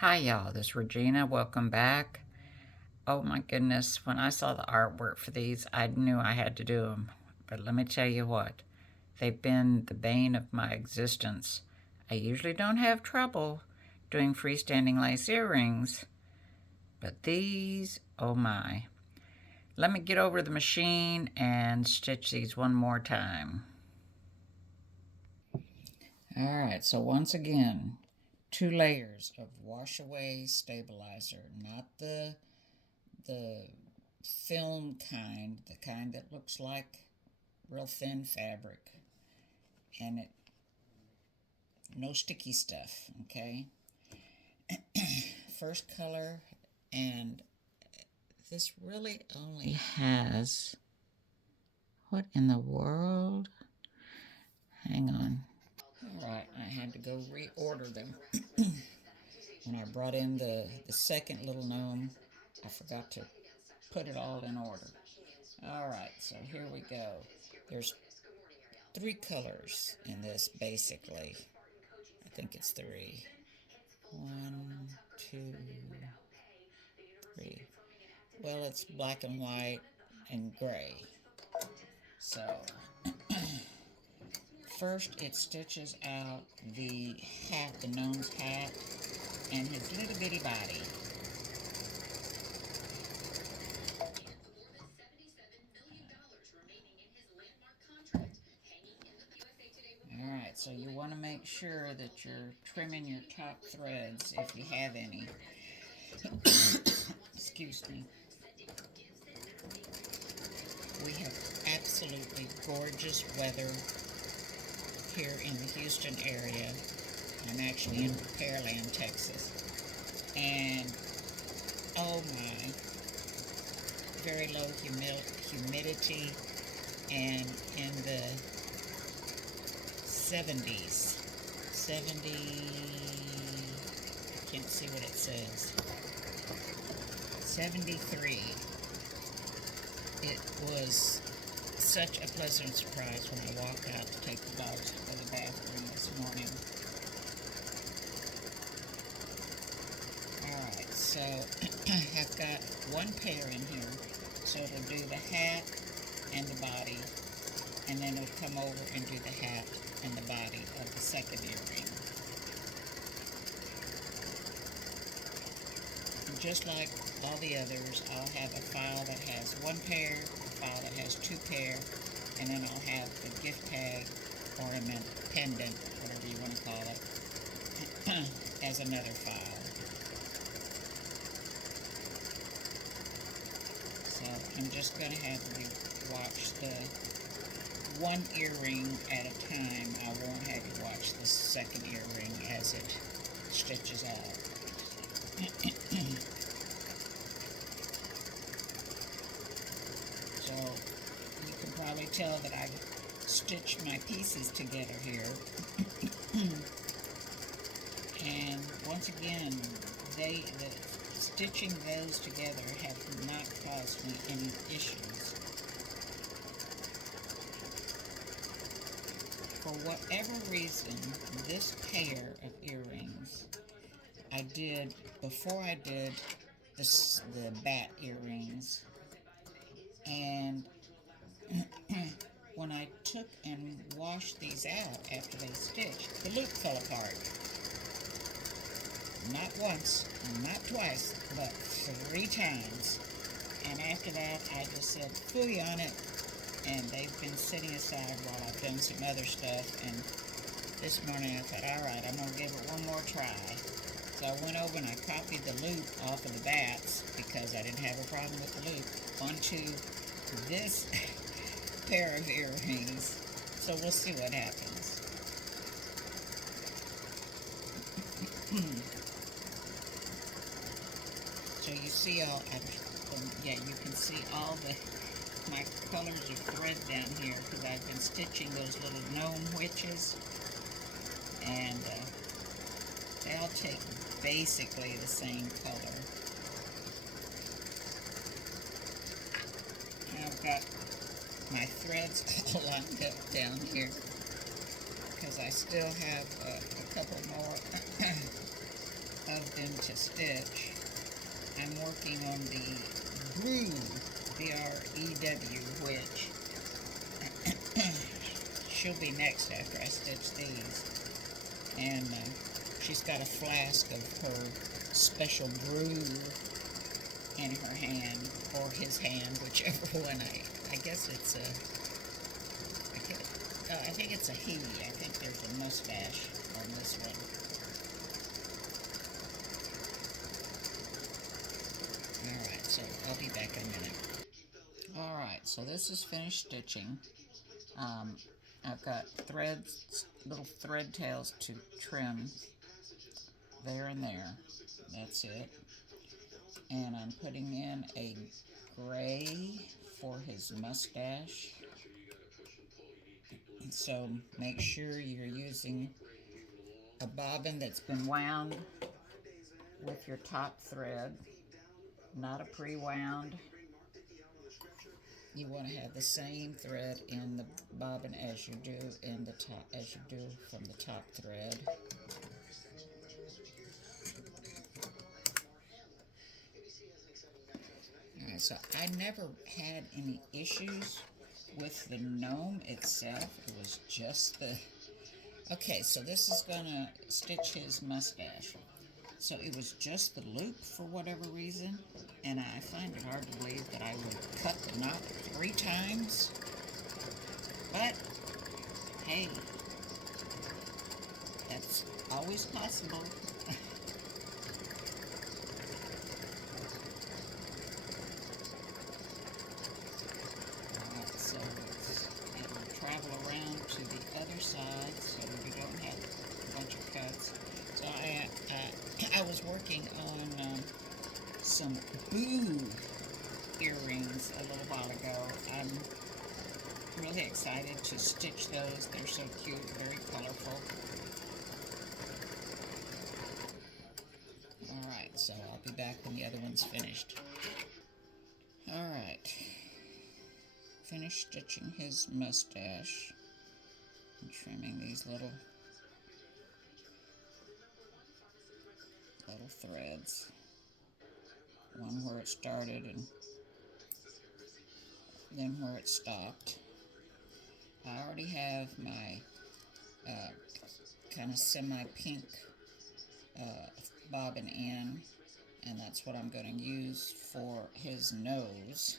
Hi, y'all. This is Regina. Welcome back. Oh my goodness, when I saw the artwork for these, I knew I had to do them. But let me tell you what, they've been the bane of my existence. I usually don't have trouble doing freestanding lace earrings, but these, oh my. Let me get over the machine and stitch these one more time. All right, so once again, 2 layers of wash away stabilizer, not the film kind, the kind that looks like real thin fabric, and it no sticky stuff, okay? First color, and this really only has, what in the world? Hang on. All right, I had to go reorder them. When I brought in the second little gnome, I forgot to put it all in order. All right, so here we go. There's 3 colors in this, basically. I think it's 3. 1, 2, 3. Well, it's black and white and gray. So, first it stitches out the hat, the gnome's hat, and his little bitty body. Alright, so you want to make sure that you're trimming your top threads if you have any. Excuse me. We have absolutely gorgeous weather here in the Houston area. I'm actually in Pearland, Texas. And oh my, very low humidity and in the 70s. 70, I can't see what it says. 73. It was such a pleasant surprise when I walked out to take the dogs to the bathroom this morning. Alright, so I've got 1 pair in here, so it'll do the hat and the body, and then it'll come over and do the hat and the body of the second earring. And just like all the others, I'll have a file that has 1 pair, a file that has 2 pair, and then I'll have the gift tag, ornament, pendant, whatever you want to call it, as another file. So I'm just going to have you watch the 1 earring at a time. I won't have you watch the second earring as it stitches out. So you can probably tell that I've stitched my pieces together here. And once again, the stitching those together have not caused me any issues. For whatever reason, this pair of earrings I did before I did the bat earrings, and when I took and washed these out after they stitched, the loop fell apart. Not once, not twice, but 3 times. And after that, I just said phooey on it, and they've been sitting aside while I've done some other stuff. And this morning I thought, all right, I'm going to give it one more try. So I went over and I copied the loop off of the bats, because I didn't have a problem with the loop, onto this pair of earrings. So we'll see what happens. So you see all, yeah, you can see all my colors of thread down here, because I've been stitching those little gnome witches, and they all take basically the same color. And I've got my threads all lined up down here, because I still have a couple more of them to stitch, I'm working on the brew, B-R-E-W, which she'll be next after I stitch these. And she's got a flask of her special brew in her hand, or his hand, whichever one. I guess it's a, I think it's a he. I think there's a mustache on this one. Alright, so I'll be back in a minute. Alright, so this is finished stitching. I've got threads, little thread tails to trim there and there. That's it. And I'm putting in a gray for his mustache. So make sure you're using a bobbin that's been wound with your top thread, not a pre-wound. You want to have the same thread in the bobbin as you do in the top, as you do from the top thread. Alright, so I never had any issues with the gnome itself. It was just the... Okay, so this is gonna stitch his mustache. So it was just the loop for whatever reason, and I find it hard to believe that I would cut the knot 3 times. But, hey, that's always possible. So it'll travel around to the other side so we don't have a bunch of cuts. So I was working on some boo earrings a little while ago. I'm really excited to stitch those. They're so cute, very colorful. Alright, so I'll be back when the other one's finished. Alright. Finished stitching his mustache and trimming these little threads. One where it started and then where it stopped. I already have my kind of semi-pink bobbin in, and that's what I'm going to use for his nose.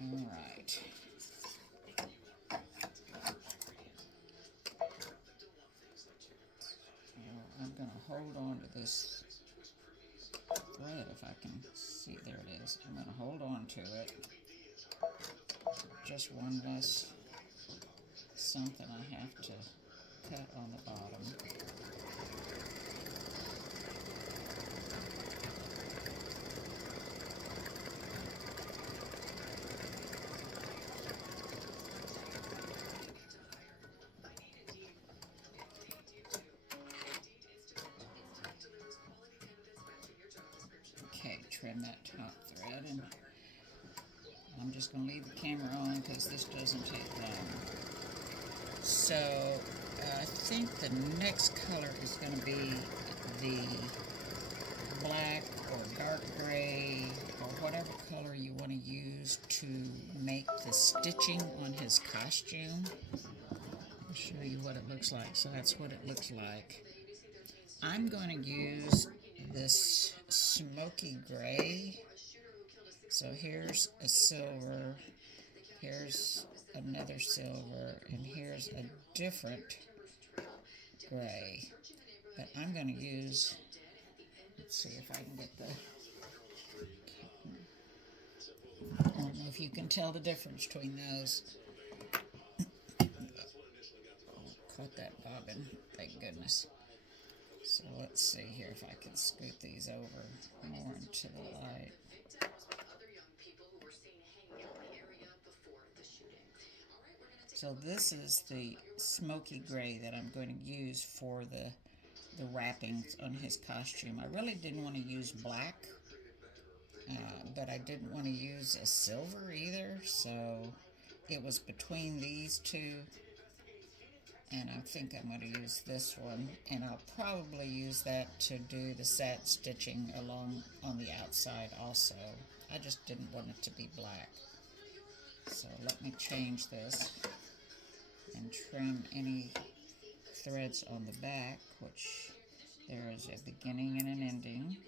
Alright. I'm going to hold on to this thread if I can see. There it is. I'm going to hold on to it. Just one less something I have to cut on the bottom. Okay, trim that top thread, and I'm just going to leave the camera on because this doesn't take long. So I think the next color is going to be the black or dark gray or whatever color you want to use to make the stitching on his costume. I'll show you what it looks like. So that's what it looks like. I'm going to use this smoky gray. So here's a silver, here's another silver, and here's a different gray. But I'm going to use, let's see if I can get the, I don't know if you can tell the difference between those. Caught that bobbin, thank goodness. So let's see here if I can scoot these over more into the light. So this is the smoky gray that I'm going to use for the wrappings on his costume. I really didn't want to use black, but I didn't want to use a silver either, so it was between these two, and I think I'm going to use this one, and I'll probably use that to do the satin stitching along on the outside also. I just didn't want it to be black. So let me change this and trim any threads on the back, which there is a beginning and an ending.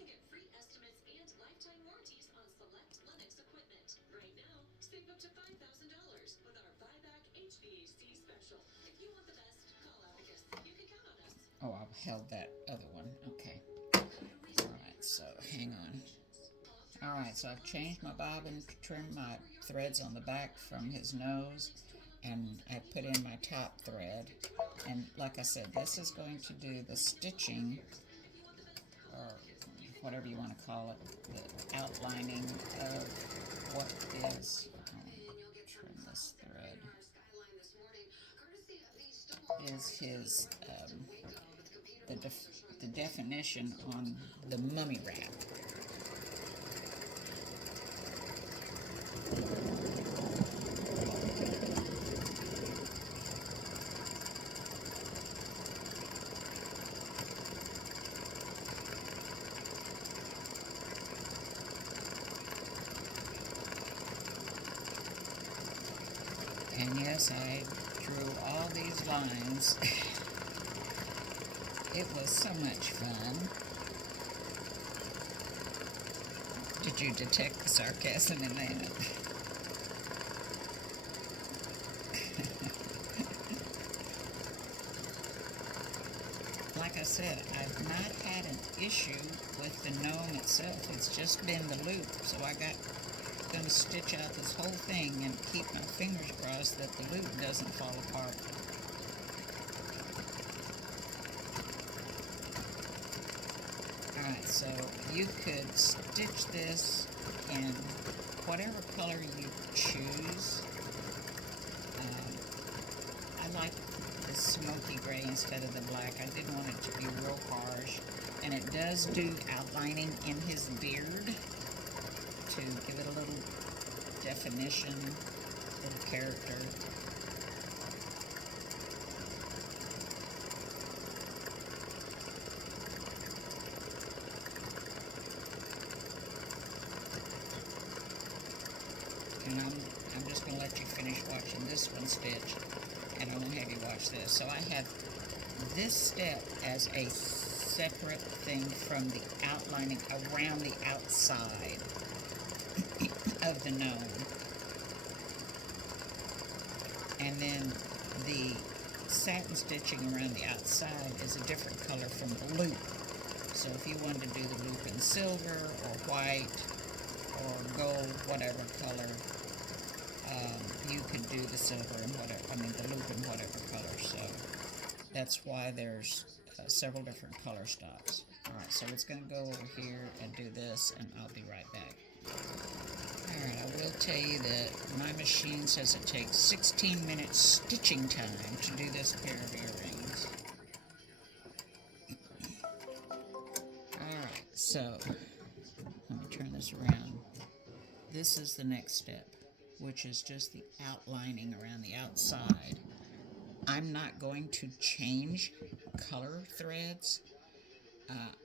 Oh, I've held that other one. Okay. Alright, so hang on. Alright, so I've changed my bobbin to trim my threads on the back from his nose, and I put in my top thread. And like I said, this is going to do the stitching, or whatever you want to call it, the outlining of what is, trim this thread, is his, the definition on the mummy wrap. And yes, I drew all these lines. It was so much fun. Did you detect the sarcasm in that? Like I said, I've not had an issue with the gnome itself. It's just been the loop. So I got going to stitch out this whole thing and keep my fingers crossed that the loop doesn't fall apart. Alright, so you could stitch this in whatever color you choose. I like the smoky gray instead of the black. I didn't want it to be real harsh. And it does do outlining in his beard to give it a little definition, little character. And I'm just going to let you finish watching this one stitch, and I won't have you watch this. So I have this step as a separate thing from the outlining around the outside of the gnome. And then the satin stitching around the outside is a different color from the loop. So if you wanted to do the loop in silver or white or gold, whatever color, you could do the silver and whatever, the loop in whatever color. So that's why there's several different color stops. Alright, so it's going to go over here and do this, and I'll be right back. Alright, I will tell you that my machine says it takes 16 minutes stitching time to do this pair of earrings. Alright, so let me turn this around. This is the next step, which is just the outlining around the outside. I'm not going to change color threads.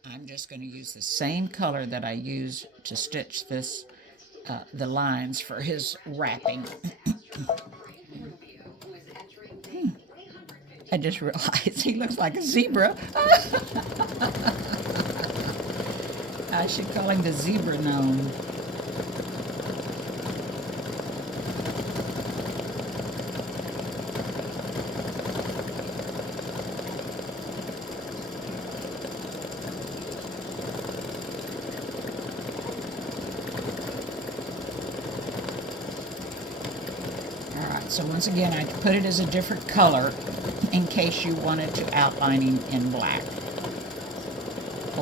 I'm just going to use the same color that I used to stitch this, the lines for his wrapping. I just realized he looks like a zebra. I should call him the zebra gnome. So once again, I put it as a different color in case you wanted to outline him in black.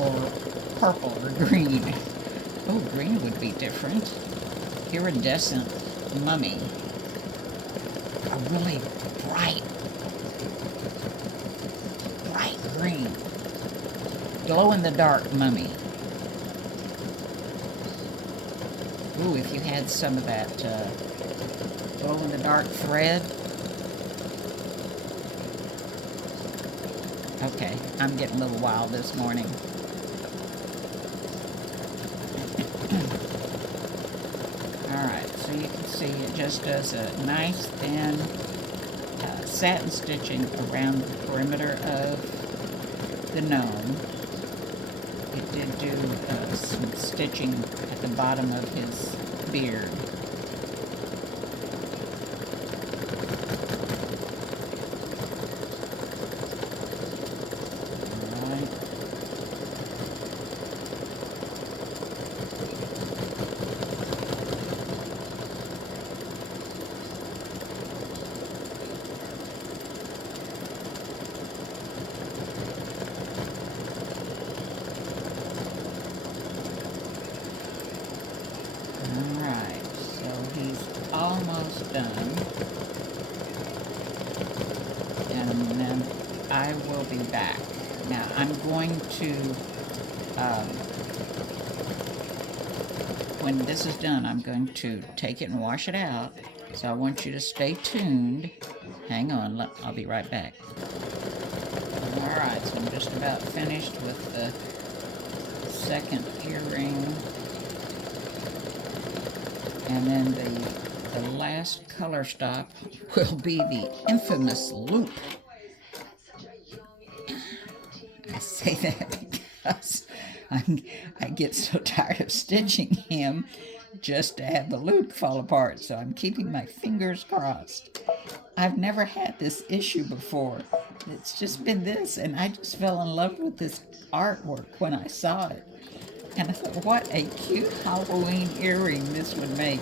or purple or green. Oh, green would be different. Iridescent mummy. A really bright, bright green. Glow-in-the-dark mummy. Ooh, if you had some of that glow-in-the-dark thread. Okay, I'm getting a little wild this morning. Alright, so you can see it just does a nice thin satin stitching around the perimeter of the gnome. It did do some stitching at the bottom of his beard. Alright. Alright, so he's almost done. And then I will be back. Now I'm going to, when this is done, I'm going to take it and wash it out. So I want you to stay tuned. Hang on, I'll be right back. Alright, so I'm just about finished with the second earring. And then the last color stop will be the infamous loop. I say that because I get so tired of stitching him just to have the loop fall apart, so I'm keeping my fingers crossed. I've never had this issue before. It's just been this, and I just fell in love with this artwork when I saw it. And I thought, what a cute Halloween earring this would make.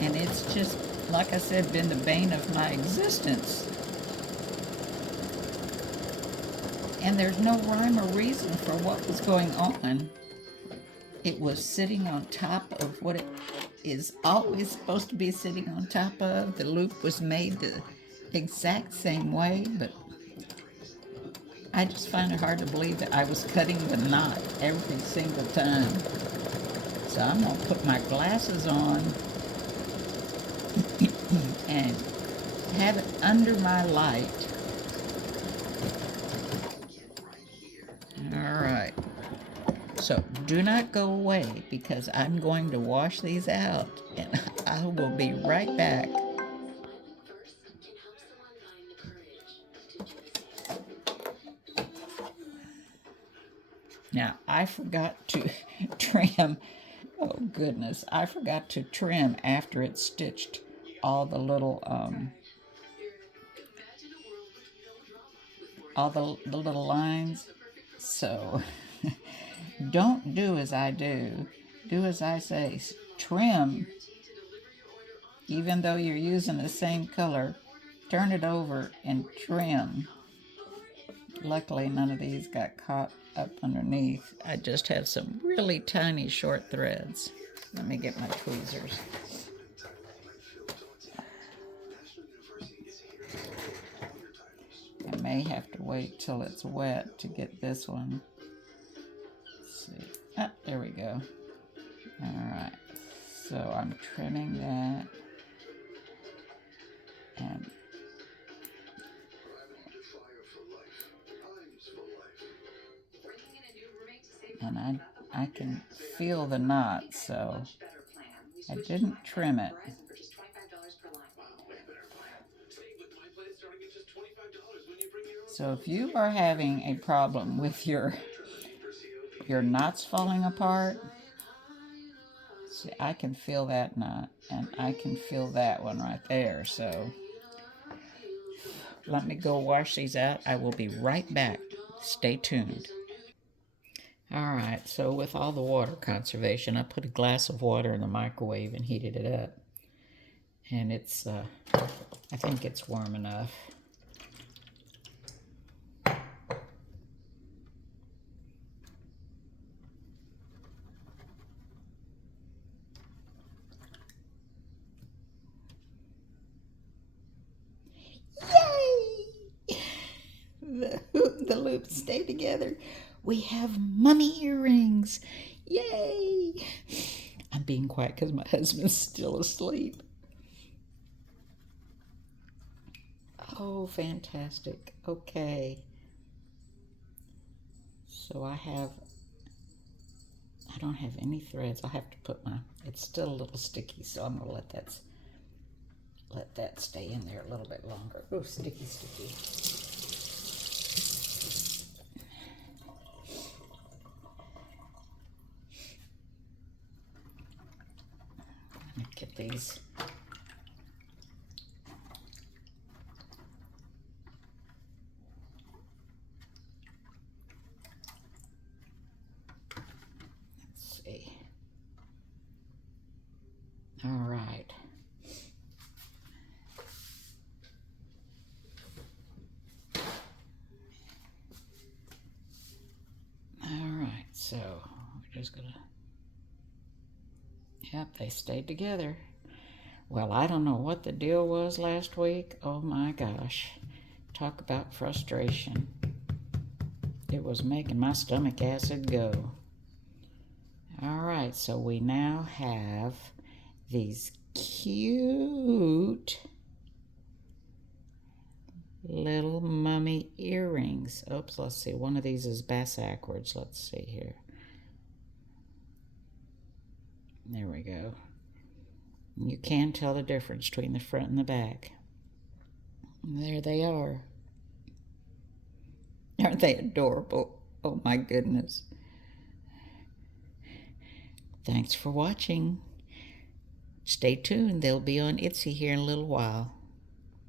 And it's just, like I said, been the bane of my existence. And there's no rhyme or reason for what was going on. It was sitting on top of what it is always supposed to be sitting on top of. The loop was made the exact same way, but I just find it hard to believe that I was cutting the knot every single time. So I'm going to put my glasses on and have it under my light. All right. So do not go away because I'm going to wash these out and I will be right back. Now, I forgot to trim, oh goodness, I forgot to trim after it's stitched all the little, the little lines. So don't do as I do. Do as I say. Trim, even though you're using the same color, turn it over and trim. Luckily, none of these got caught up underneath. I just have some really tiny short threads. Let me get my tweezers. I may have to wait till it's wet to get this one. Let's see. Ah, there we go. Alright. So I'm trimming that. And I can feel the knot, so I didn't trim it. So if you are having a problem with your knots falling apart, see, I can feel that knot, and I can feel that one right there. So let me go wash these out. I will be right back. Stay tuned. All right, so with all the water conservation, I put a glass of water in the microwave and heated it up. And it's, I think it's warm enough. stay together. We have mummy earrings. Yay! I'm being quiet because my husband's still asleep. Oh, fantastic. Okay. So I don't have any threads. I'll have to put it's still a little sticky, so I'm gonna let that stay in there a little bit longer. Oh, sticky, sticky. Let me get these. Let's see. All right. So we're just gonna, yep, they stayed together. Well, I don't know what the deal was last week. Oh my gosh. Talk about frustration. It was making my stomach acid go. All right, so we now have these cute little mummy earrings. Oops, let's see. One of these is backwards. Let's see here. There we go. You can tell the difference between the front and the back. And there they are. Aren't they adorable? Oh my goodness. Thanks for watching. Stay tuned. They'll be on Etsy here in a little while.